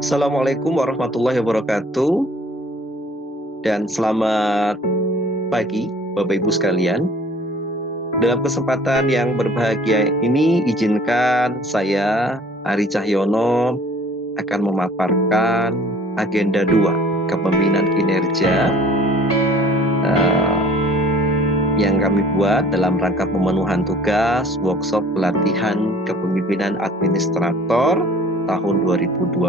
Assalamualaikum warahmatullahi wabarakatuh dan selamat pagi Bapak Ibu sekalian. Dalam kesempatan yang berbahagia ini izinkan saya Ari Cahyono akan memaparkan agenda 2 kepemimpinan kinerja yang kami buat dalam rangka pemenuhan tugas workshop pelatihan kepemimpinan administrator tahun 2022.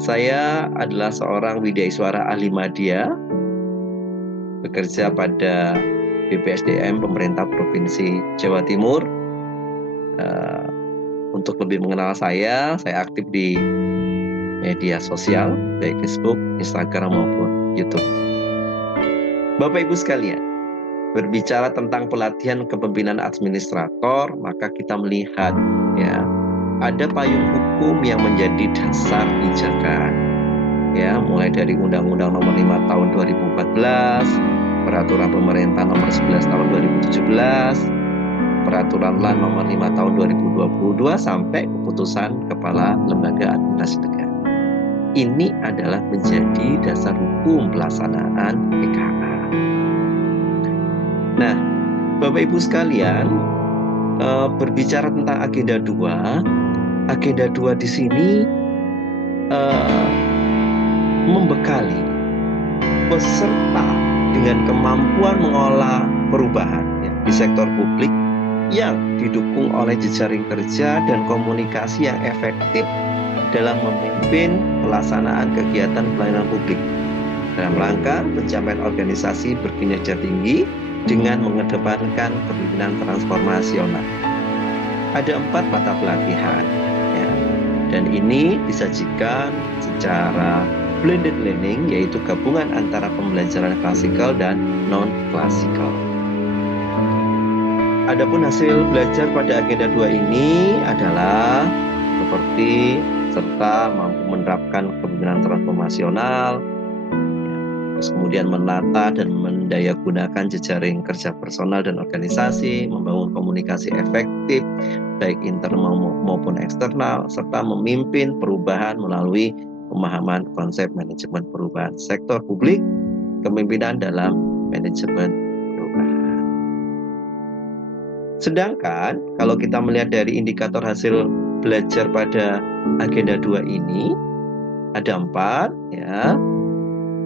Saya adalah seorang widaiswara ahli media, bekerja pada BPSDM Pemerintah Provinsi Jawa Timur. Untuk lebih mengenal saya aktif di media sosial, baik Facebook, Instagram maupun YouTube. Bapak Ibu sekalian, berbicara tentang pelatihan kepemimpinan administrator, maka kita melihat ya, ada payung hukum yang menjadi dasar pijakan. Ya, mulai dari Undang-Undang Nomor 5 Tahun 2014, Peraturan Pemerintah Nomor 11 Tahun 2017, Peraturan LAN Nomor 5 Tahun 2022 sampai keputusan Kepala Lembaga Administrasi Negara. Ini adalah menjadi dasar hukum pelaksanaan PKA. Nah, Bapak Ibu sekalian, berbicara tentang agenda 2, agenda 2 di sini membekali peserta dengan kemampuan mengolah perubahan ya, di sektor publik yang didukung oleh jejaring kerja dan komunikasi yang efektif dalam memimpin pelaksanaan kegiatan pelayanan publik dalam rangka pencapaian organisasi berkinerja tinggi dengan mengedepankan kepemimpinan transformasional. Ada 4 mata pelatihan ya, dan ini disajikan secara blended learning, yaitu gabungan antara pembelajaran klasikal dan non-klasikal. Adapun hasil belajar pada agenda 2 ini adalah seperti serta mampu menerapkan kepemimpinan transformasional, terus kemudian menata dan mendayagunakan jejaring kerja personal dan organisasi, membangun komunikasi efektif baik internal maupun eksternal, serta memimpin perubahan melalui pemahaman konsep manajemen perubahan sektor publik, kepemimpinan dalam manajemen perubahan. Sedangkan kalau kita melihat dari indikator hasil belajar pada agenda 2 ini ada 4 ya.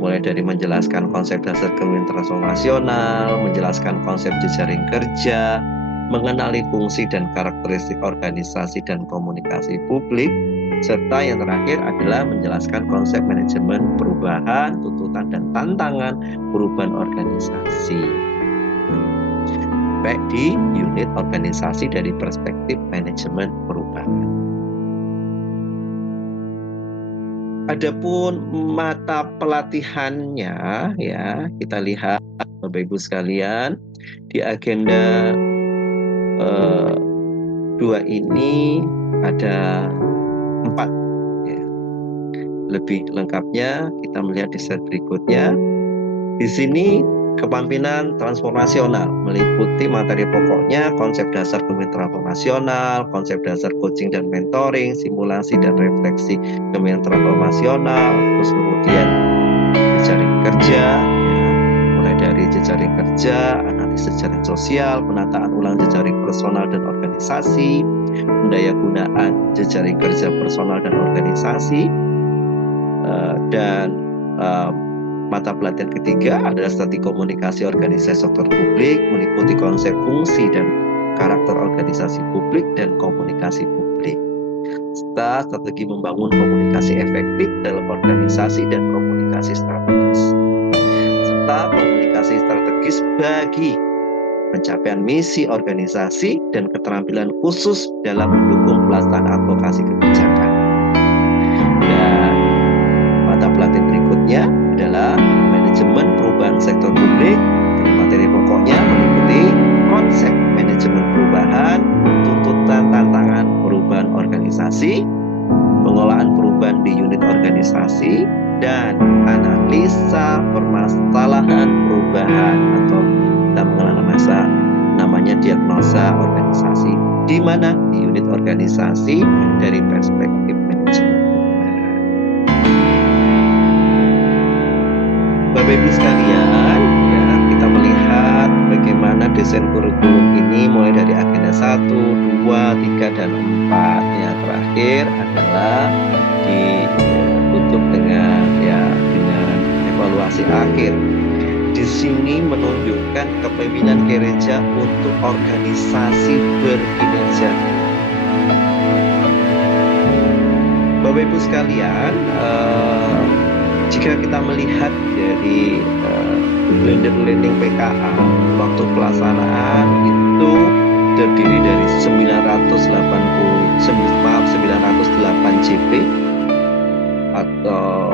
Mulai dari menjelaskan konsep dasar kepemimpinan transformasional, menjelaskan konsep jejaring kerja, mengenali fungsi dan karakteristik organisasi dan komunikasi publik, serta yang terakhir adalah menjelaskan konsep manajemen perubahan, tuntutan dan tantangan perubahan organisasi. Baik di unit organisasi dari perspektif manajemen perubahan. Adapun mata pelatihannya ya, kita lihat Bapak Ibu sekalian di agenda 2 ini ada 4 ya. Lebih lengkapnya kita melihat di slide berikutnya. Di sini kepemimpinan transformasional meliputi materi pokoknya, konsep dasar kepemimpinan transformasional, konsep dasar coaching dan mentoring, simulasi dan refleksi kepemimpinan transformasional, terus kemudian jejaring kerja, ya, mulai dari jejaring kerja, analisis jejaring sosial, penataan ulang jejaring personal dan organisasi, pendayagunaan jejaring kerja personal dan organisasi, dan mata pelatihan ketiga adalah strategi komunikasi organisasi sektor publik, meliputi konsep fungsi dan karakter organisasi publik dan komunikasi publik, serta strategi membangun komunikasi efektif dalam organisasi dan komunikasi strategis, serta komunikasi strategis bagi pencapaian misi organisasi dan keterampilan khusus dalam mendukung pelaksanaan advokasi kebijakan. Dan mata pelatihan berikutnya adalah manajemen perubahan sektor publik. Materi pokoknya meliputi konsep manajemen perubahan, tuntutan tantangan perubahan organisasi, pengolahan perubahan di unit organisasi, dan analisa permasalahan perubahan atau kita mengenal namanya diagnosa organisasi. Di mana? Di unit organisasi dari perspektif manajemen. Bapak Ibu sekalian, ya, kita melihat bagaimana desain kurikulum ini mulai dari agenda 1, 2, 3, dan 4. Yang terakhir adalah ditutup dengan evaluasi akhir. Di sini menunjukkan kepemimpinan gereja untuk organisasi berkinerja. Bapak Ibu sekalian, jika kita melihat dari blended learning PKA, waktu pelaksanaan itu terdiri dari 908 JP atau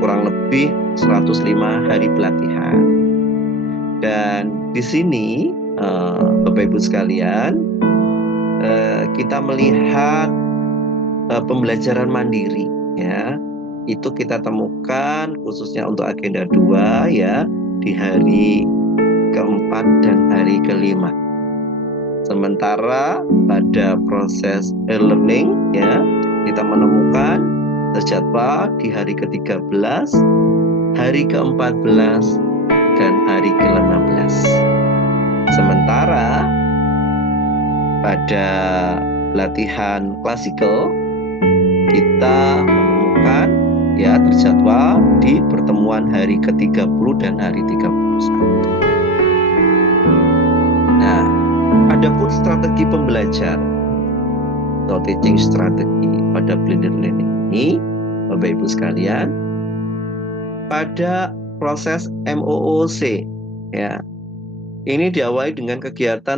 kurang lebih 105 hari pelatihan. Dan di sini Bapak Ibu sekalian, kita melihat pembelajaran mandiri, ya. Itu kita temukan khususnya untuk agenda 2, ya, di hari keempat dan hari kelima. Sementara pada proses e-learning, ya, kita menemukan terjadwal di hari ke-13, hari ke-14, dan hari ke-15. Sementara pada latihan klasikal kita menemukan, ya, terjadwal di pertemuan hari ke-30 dan hari 31. Nah, adapun strategi pembelajaran atau teaching strategi pada blended learning ini, Bapak Ibu sekalian, pada proses MOOC, ya, ini diawali dengan kegiatan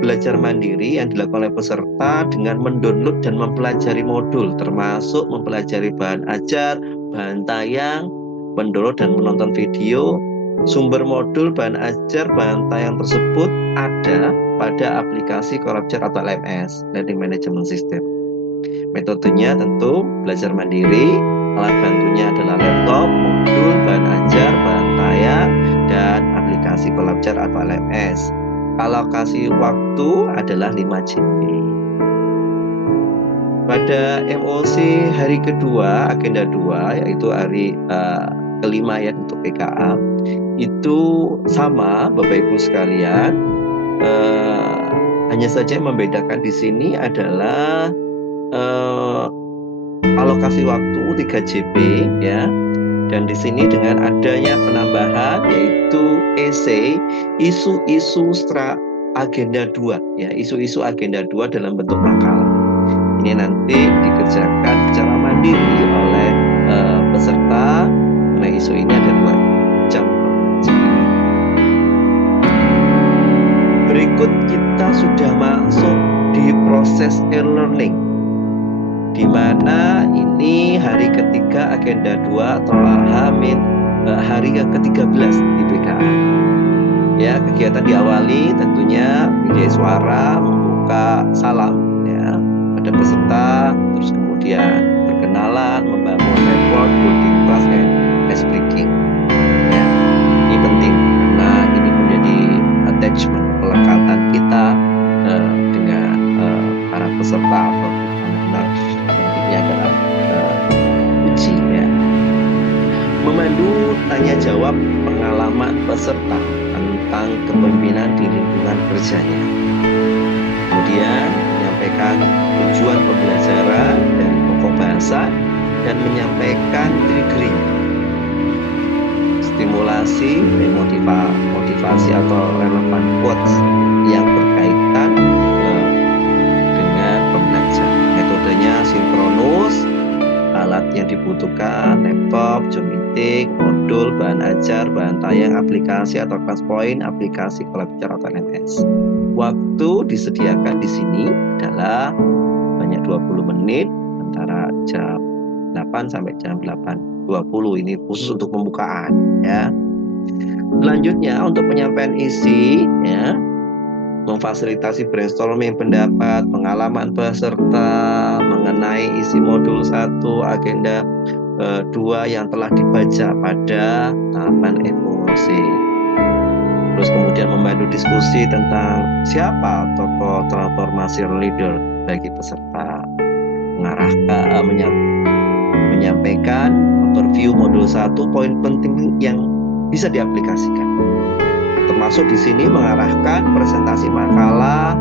belajar mandiri yang dilakukan oleh peserta dengan mendownload dan mempelajari modul, termasuk mempelajari bahan ajar, bahan tayang, mendownload dan menonton video. Sumber modul, bahan ajar, bahan tayang tersebut ada pada aplikasi Collabjar atau LMS, Learning Management System. Metodenya tentu belajar mandiri, alat bantunya adalah laptop, modul, bahan ajar, bahan tayang, dan aplikasi Collabjar atau LMS. Alokasi waktu adalah 5 JP. Pada MOC hari kedua, agenda 2, yaitu hari kelima, ya, untuk PKA, itu sama Bapak Ibu sekalian. Hanya saja yang membedakan di sini adalah alokasi waktu 3 JP, ya. Dan di sini dengan adanya penambahan yaitu essay isu-isu agenda 2, ya, isu-isu agenda 2 dalam bentuk makalah. Ini nanti dikerjakan secara mandiri oleh peserta. Nah, isu ini ada 2 jam pembelajaran. Berikut kita sudah masuk di proses e-learning, di mana ini hari ketiga agenda 2 atau hari yang ke-13 di PKA. Ya, kegiatan diawali tentunya video suara, membuka salam, ya, pada peserta, terus kemudian perkenalan, membangun report, building trust, and speaking. Ya, ini penting karena ini menjadi attachment, pelekatan kita dengan para peserta atau benar-benar intinya adalah uji, ya. Memandu tanya jawab pengalaman peserta tentang kepemimpinan di lingkungan kerjanya. Kemudian menyampaikan tujuan pembelajaran dari pokok bahasa dan menyampaikan triggering, stimulasi, motivasi atau relevan quotes yang berkaitan dengan pembelajaran. Metodenya sinkronus, alat yang dibutuhkan laptop, Zoom meeting, modul, bahan ajar, bahan tayang, aplikasi atau class point, aplikasi Collabjar atau LMS. Waktu disediakan di sini adalah banyak 20 menit antara jam 8 sampai jam 8.20. Ini khusus untuk pembukaan, ya. Selanjutnya untuk penyampaian isi, ya, memfasilitasi brainstorming pendapat, pengalaman peserta mengenai isi modul 1, agenda 2 yang telah dibaca pada tahapan MOOC. Terus kemudian membantu diskusi tentang siapa tokoh transformasi leader bagi peserta, menyampaikan overview modul 1 poin penting yang bisa diaplikasikan. Termasuk di sini mengarahkan presentasi makalah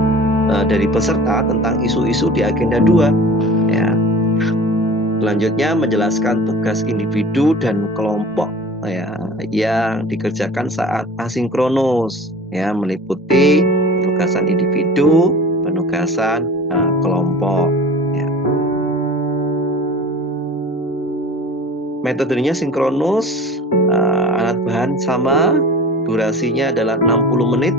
dari peserta tentang isu-isu di agenda 2 ya. Selanjutnya menjelaskan tugas individu dan kelompok ya yang dikerjakan saat asinkronus ya, meliputi penugasan individu, penugasan kelompok ya. Metodenya sinkronus, alat bahan sama, durasinya adalah 60 menit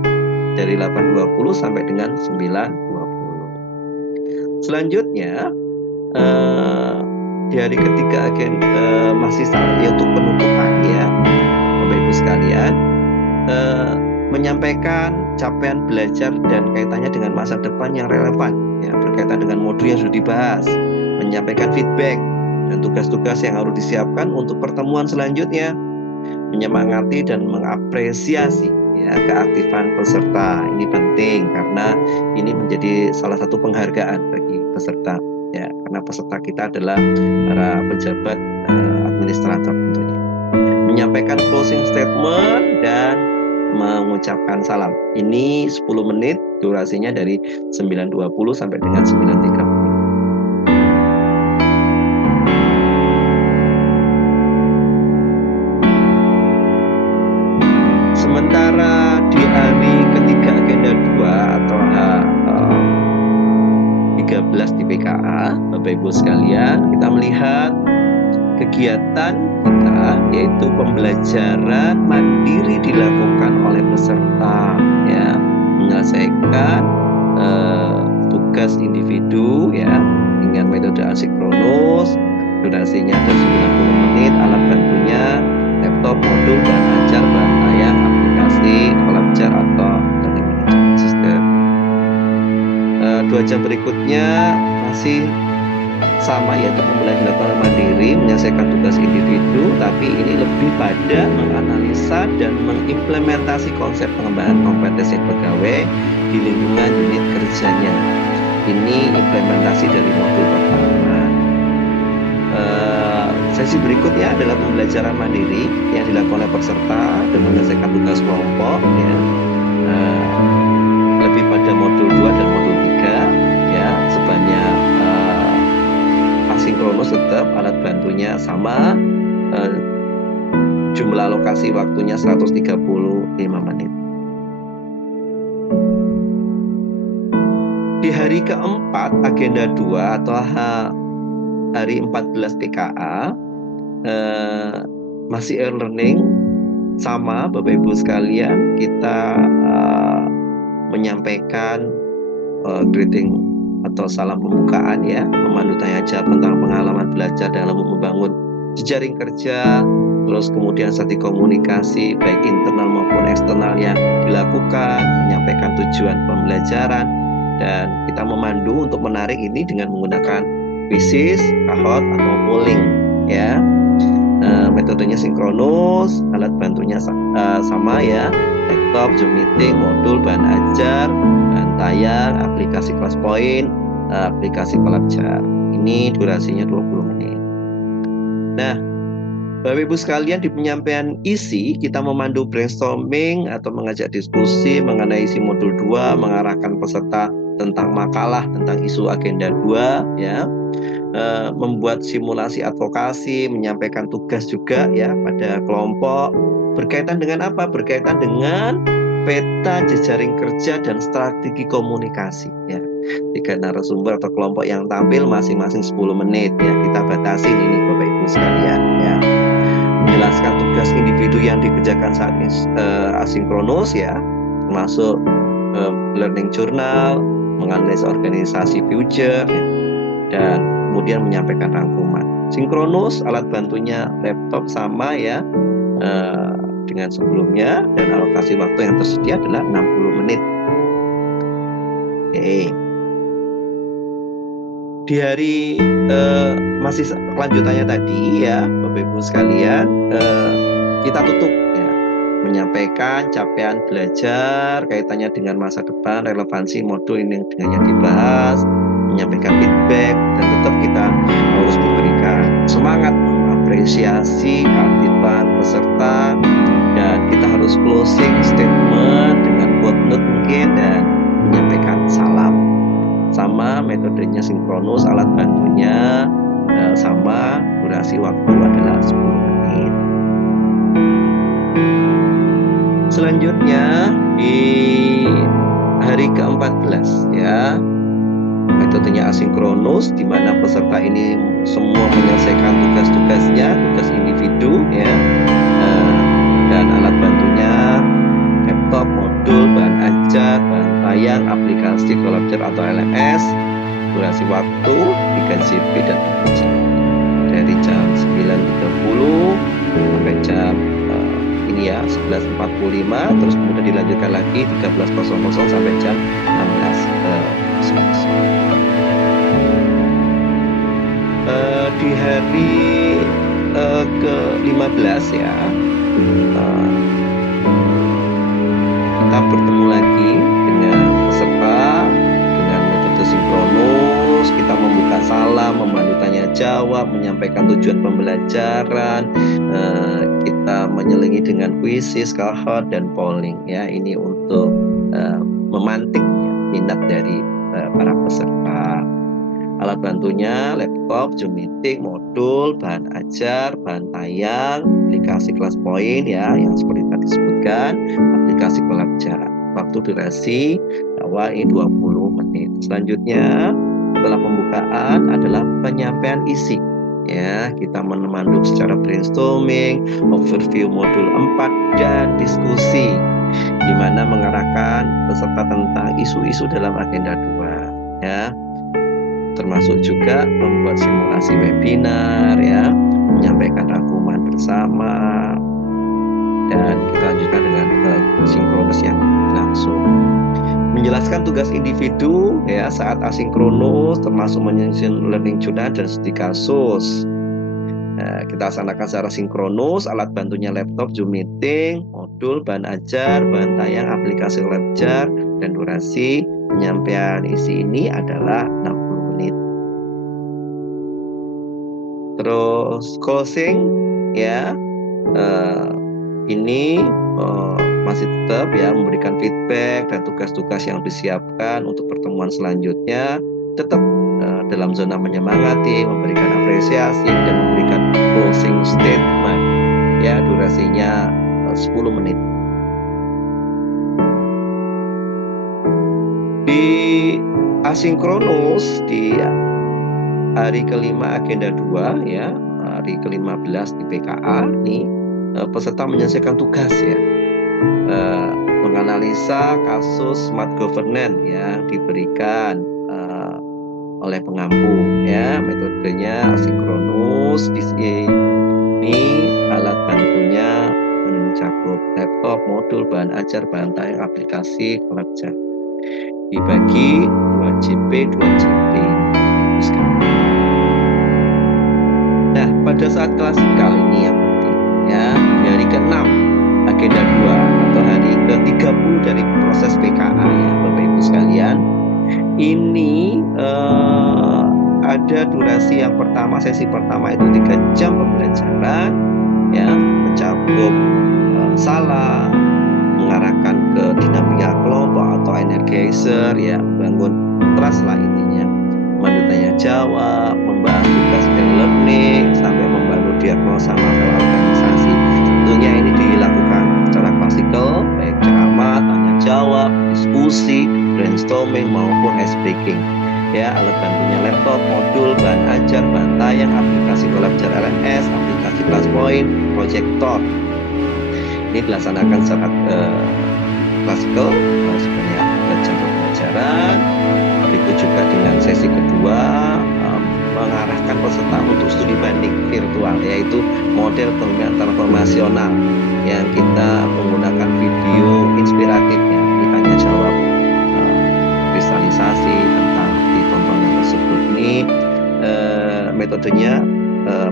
dari 8.20 sampai dengan 9.20. Selanjutnya di hari ketiga masih saatnya untuk penutupan ya Bapak Ibu sekalian, menyampaikan capaian belajar dan kaitannya dengan masa depan yang relevan ya, berkaitan dengan modul yang sudah dibahas, menyampaikan feedback dan tugas-tugas yang harus disiapkan untuk pertemuan selanjutnya, menyemangati dan mengapresiasi ya keaktifan peserta. Ini penting karena ini menjadi salah satu penghargaan bagi peserta ya, karena peserta kita adalah para pejabat administrator tentunya. Menyampaikan closing statement dan mengucapkan salam. Ini 10 menit, durasinya dari 9.20 sampai dengan 9.30. Sementara di hari ketiga agenda 2 atau H13 di PKA, Bapak Ibu sekalian, kita melihat kegiatan kita yaitu pembelajaran mandiri dilakukan oleh peserta ya, menyelesaikan tugas individu ya dengan metode asinkronus, durasinya ada 90 menit, alat bantunya laptop, modul, dan ajar, bahan layar, aplikasi, Collabjar atau learning management system. 2 jam berikutnya masih sama, yaitu pembelajaran dilakukan mandiri, menyelesaikan tugas individu, tapi ini lebih pada menganalisa dan mengimplementasi konsep pengembangan kompetensi pegawai di lingkungan unit kerjanya. Ini implementasi dari modul pertama. Sesi berikutnya adalah pembelajaran mandiri yang dilakukan oleh peserta dan menyelesaikan tugas kelompok ya. Lebih pada modul 2 dan modul 3 ya, sebanyak asinkronus tetap, alat bantunya sama, jumlah alokasi waktunya 135 menit. Di hari keempat agenda 2 atau hari 14 PKA, masih e-learning sama Bapak Ibu sekalian, kita menyampaikan greeting atau salam pembukaan ya, memandu tanya jawab tentang pengalaman belajar dalam membangun jejaring kerja, terus kemudian strategi komunikasi baik internal maupun eksternal yang dilakukan, menyampaikan tujuan pembelajaran, dan kita memandu untuk menarik ini dengan menggunakan quizzes, kahot atau polling ya. Metodenya sinkronus, alat bantunya sama ya, laptop, Zoom meeting, modul, bahan ajar, bahan tayang, aplikasi kelas point, aplikasi Collabjar. Ini durasinya 20 menit. Nah, Bapak Ibu sekalian, di penyampaian isi kita memandu brainstorming atau mengajak diskusi mengenai isi modul 2, mengarahkan peserta tentang makalah tentang isu agenda 2 ya. Membuat simulasi advokasi, menyampaikan tugas juga ya pada kelompok. Berkaitan dengan apa? Berkaitan dengan peta jejaring kerja dan strategi komunikasi ya. 3 narasumber atau kelompok yang tampil masing-masing 10 menit ya. Kita batasi ini Bapak Ibu sekalian ya. Menjelaskan tugas individu yang dikerjakan saat asinkronus ya, termasuk learning journal, menganalisis organisasi future ya, dan kemudian menyampaikan rangkuman. Sinkronus, alat bantunya laptop sama ya dengan sebelumnya, dan alokasi waktu yang tersedia adalah 60 menit. Oke. Di hari masih kelanjutannya tadi ya Bapak Ibu sekalian, kita tutup ya menyampaikan capaian belajar kaitannya dengan masa depan, relevansi modul ini dengan yang dibahas, menyampaikan feedback, dan tetap kita harus memberikan semangat, mengapresiasi keaktifan peserta, dan kita harus closing statement dengan quote note mungkin, dan menyampaikan salam. Sama metodenya sinkronus, alat bantunya sama, durasi waktu adalah 10 menit. Selanjutnya di hari ke-14 ya, metodenya asinkronus, di mana peserta ini semua menyelesaikan tugas-tugasnya, tugas individu ya, dan alat bantunya laptop, modul, bahan ajar, bahan tayang, aplikasi Collabjar atau LMS, durasi waktu 3 GB dan 4 GB dari jam 9.30 sampai jam ini ya 11.45, terus kemudian dilanjutkan lagi 13.00 sampai jam 16.00. Di hari ke-15 ya, kita bertemu lagi dengan peserta dengan metode sinkronus. Kita membuka salam, membantu tanya jawab, menyampaikan tujuan pembelajaran, kita menyelingi dengan kuisis, cohort, dan polling ya. Ini untuk memantik ya, minat dari para peserta. Alat bantunya laptop, Zoom meeting, modul, bahan ajar, bahan tayang, aplikasi kelas poin ya, yang seperti tadi disebutkan, aplikasi Collabjar. Waktu durasi awal ini 20 menit. Selanjutnya setelah pembukaan adalah penyampaian isi ya. Kita memandu secara brainstorming, overview modul 4, dan diskusi, di mana mengarahkan peserta tentang isu-isu dalam agenda 2 ya. Termasuk juga membuat simulasi webinar ya, menyampaikan rangkuman bersama, dan kita lanjutkan dengan sinkronus yang langsung. Menjelaskan tugas individu ya saat asinkronus, termasuk menyusun learning journal dan studi kasus. Kita laksanakan secara sinkronus, alat bantunya laptop, Zoom meeting, modul, bahan ajar, bahan tayang, aplikasi Collabjar, dan durasi penyampaian isi ini adalah 60 menit. Terus closing ya, ini masih tetap ya memberikan feedback dan tugas-tugas yang disiapkan untuk pertemuan selanjutnya, tetap dalam zona menyemangati, memberikan apresiasi, dan memberikan closing statement ya, durasinya 10 menit. Di asinkronus di hari kelima agenda 2 ya, hari ke-15 di PKA nih, peserta menyelesaikan tugas ya, menganalisa kasus smart governance yang diberikan oleh pengampu ya. Metodenya asinkronus. Di sini alat bantunya mencakup laptop, modul, bahan ajar, bahan tayang, aplikasi Collabjar. Dibagi 2 GB, 2 GB. Nah, pada saat klasikal ini yang penting ya, di hari ke-6 agenda 2 atau hari ke-30 dari proses PKA ya, Bapak Ibu sekalian. Ini ada durasi yang pertama, sesi pertama itu 3 jam pembelajaran ya, mencakup salah, mengarahkan ke dinamika kelompok atau energizer ya, membangun trust lah intinya, membantu tanya jawab, membahas tugas learning, sampai membantu diagnosa masalah organisasi. Tentunya ini dilakukan secara klasikal, baik ceramah, tanya jawab, diskusi, brainstorming maupun ice breaking ya. Alat bantunya laptop, modul, bahan ajar, bahan tayang, aplikasi Collabjar LMS, aplikasi kelas poin, proyektor. Ini dilaksanakan secara klasikal sebanyak 4 jam pembelajaran. Berikut juga dengan sesi kedua mengarahkan peserta untuk studi banding virtual, yaitu model pembelajaran transformasional yang kita menggunakan video inspiratif ya, ditanya jawab, kristalisasi tentang di tontonan tersebut. Ini metodenya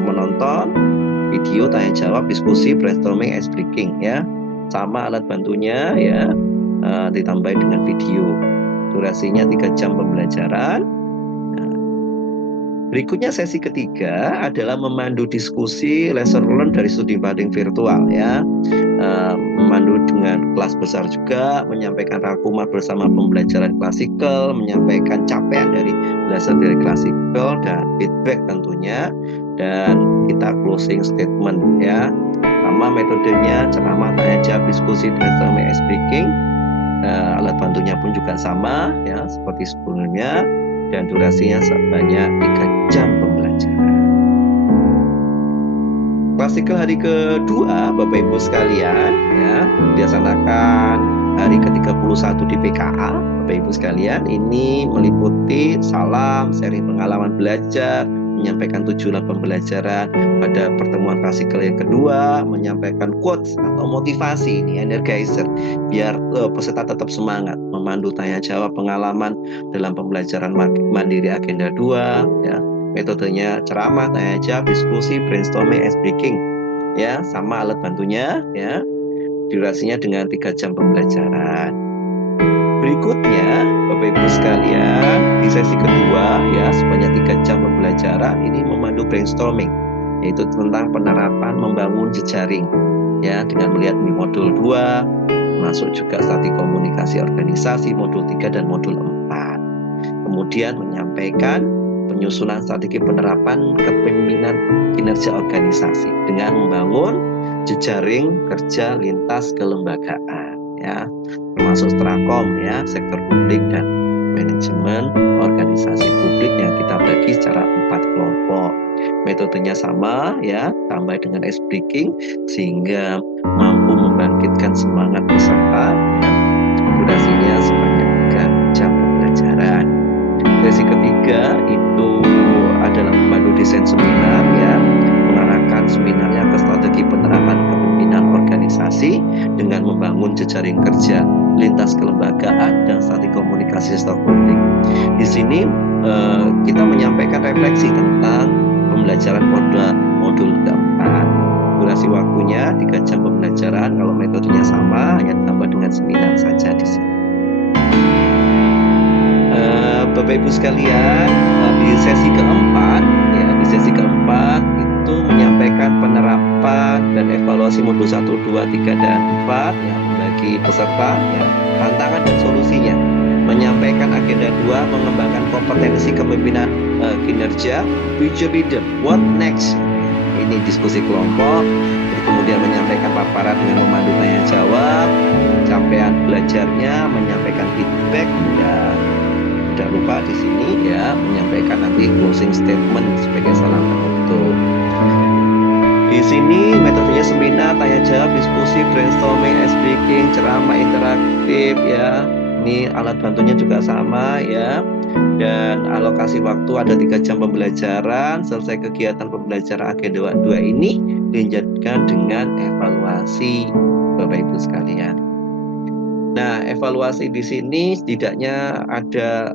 menonton video, tanya jawab, diskusi, brainstorming, ice breaking ya. sama alat bantunya ya, ditambah dengan video. Durasinya 3 jam pembelajaran. Berikutnya sesi ketiga adalah memandu diskusi lesson learn dari studi banding virtual ya. Memandu dengan kelas besar juga, menyampaikan rangkuman bersama pembelajaran klasikal, menyampaikan capaian dari belajar dari klasikal dan feedback tentunya, dan kita closing statement ya. Sama metodenya ceramah, tanya jawab, diskusi, brainstorming, speaking. Alat bantunya pun juga sama ya seperti sebelumnya, dan durasinya sebanyak 3 jam pembelajaran. Klasikal hari kedua, Bapak Ibu sekalian ya, dilaksanakan hari ke-31 di PKA. Bapak Ibu sekalian, ini meliputi salam, sharing pengalaman belajar, menyampaikan tujuan pembelajaran. Pada pertemuan klasikal yang kedua, menyampaikan quotes atau motivasi, ini energizer, biar peserta tetap semangat, memandu tanya jawab pengalaman dalam pembelajaran mandiri agenda 2 ya. Metodenya ceramah, tanya jawab, diskusi, brainstorming, speaking ya, sama alat bantunya ya. Durasinya dengan 3 jam pembelajaran. Berikutnya Bapak Ibu sekalian, di sesi kedua ya sebanyak 3 jam pembelajaran ini memandu brainstorming, yaitu tentang penerapan membangun jejaring ya, dengan melihat modul 2, masuk juga strategi komunikasi organisasi modul 3 dan modul 4. Kemudian menyampaikan penyusunan strategi penerapan kepemimpinan kinerja organisasi dengan membangun jejaring kerja lintas kelembagaan ya, termasuk Strakom ya, sektor publik dan manajemen organisasi publik yang kita bagi secara 4 kelompok. Metodenya sama ya, tambah dengan speaking sehingga mampu membangkitkan semangat peserta ya. Durasinya sebanyak 3 jam pembelajaran. Sesi ketiga itu adalah memandu desain seminar ya, mengarahkan seminarnya ke strategi penerapan kepemimpinan organisasi dengan membangun jejaring kerja lintas kelembagaan dan strategi komunikasi sektor publik. Di sini kita menyampaikan refleksi tentang pembelajaran modul keempat. Durasi waktunya 3 jam pembelajaran, kalau metodenya sama hanya tambah dengan seminar saja di sini. Bapak Ibu sekalian, di sesi keempat ya, di sesi keempat itu menyampaikan penerapan dan evaluasi modul 1, 2, 3 dan 4 ya, bagi peserta ya, tantangan dan solusinya. Menyampaikan agenda 2, mengembangkan kompetensi kepemimpinan kinerja, future leader, what next. Ini diskusi kelompok. Kemudian menyampaikan paparan dengan memandu tanya jawab, capaian belajarnya, menyampaikan feedback ya. Tidak lupa di sini ya, menyampaikan nanti closing statement sebagai salam penutup. Di sini metodenya seminar, tanya jawab, diskusi, brainstorming, speaking, ceramah interaktif ya. Ini alat bantunya juga sama ya. Dan alokasi waktu ada 3 jam pembelajaran. Selesai kegiatan pembelajaran agenda 2 ini dilanjutkan dengan evaluasi Bapak Ibu sekalian. Nah, evaluasi di sini setidaknya ada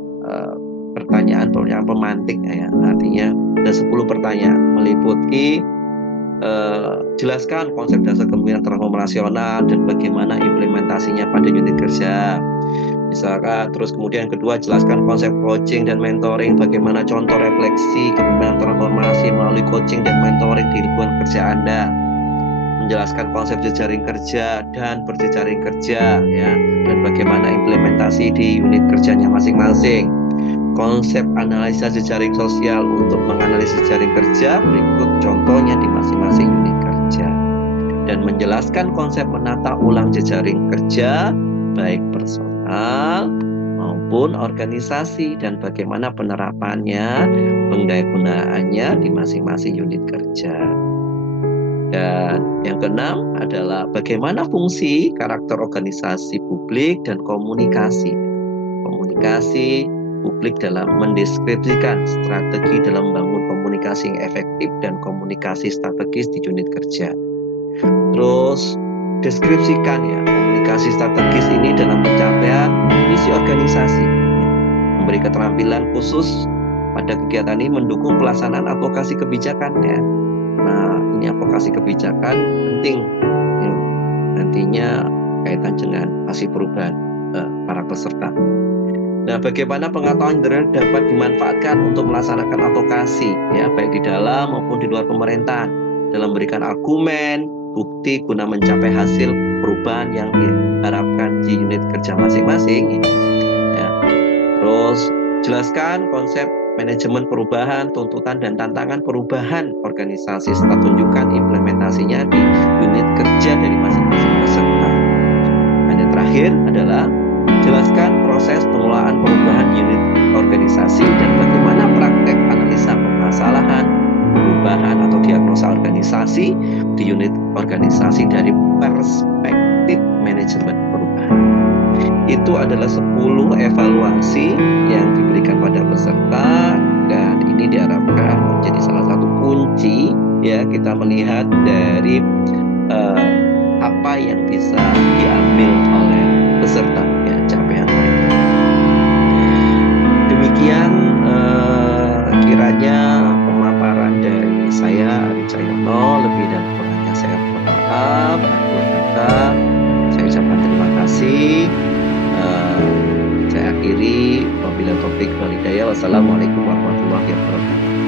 pertanyaan pemantik ya, artinya ada 10 pertanyaan meliputi jelaskan konsep dasar kepemimpinan transformasional dan bagaimana implementasinya pada unit kerja. Misalkan, terus kemudian kedua, jelaskan konsep coaching dan mentoring, bagaimana contoh refleksi kepemimpinan transformasi melalui coaching dan mentoring di lingkungan kerja Anda. Menjelaskan konsep jejaring kerja dan berjejaring kerja ya, dan bagaimana implementasi di unit kerjanya masing-masing. Konsep analisa jejaring sosial untuk menganalisis jejaring kerja, berikut contohnya di masing-masing unit kerja. Dan menjelaskan konsep menata ulang jejaring kerja baik personal maupun organisasi dan bagaimana penerapannya, pendayagunaannya di masing-masing unit kerja. Dan yang keenam adalah bagaimana fungsi karakter organisasi publik dan komunikasi publik dalam mendeskripsikan strategi dalam membangun komunikasi yang efektif dan komunikasi strategis di unit kerja. Terus deskripsikan ya komunikasi strategis ini dalam pencapaian misi organisasi. Memberi keterampilan khusus pada kegiatan ini mendukung pelaksanaan advokasi kebijakan ya. Nah, ini advokasi kebijakan penting. nantinya kaitan dengan hasil perubahan para peserta. Nah, bagaimana pengetahuan intelektual dapat dimanfaatkan untuk melaksanakan advokasi, ya, baik di dalam maupun di luar pemerintahan, dalam memberikan argumen, bukti guna mencapai hasil perubahan yang diharapkan di unit kerja masing-masing. Ya. Terus jelaskan konsep manajemen perubahan, tuntutan dan tantangan perubahan organisasi serta tunjukkan implementasinya di unit kerja dari masing-masing peserta. Dan yang terakhir adalah jelaskan proses pengelolaan perubahan unit organisasi dan bagaimana praktek analisa permasalahan, perubahan atau diagnosa organisasi di unit organisasi dari perspektif manajemen perubahan. Itu adalah 10 evaluasi yang diberikan pada peserta, dan ini diharapkan menjadi salah satu kunci, ya, kita melihat dari apa yang bisa diambil oleh peserta, ya, capaian mereka. Demikian kiranya pemaparan dari saya, Ari Cahyono. Lebih dan kurangnya saya mohon maaf. Akhir kata saya ucapkan terima kasih. Saya akhiri, wabillahi taufik wal hidayah. Wassalamualaikum warahmatullahi wabarakatuh.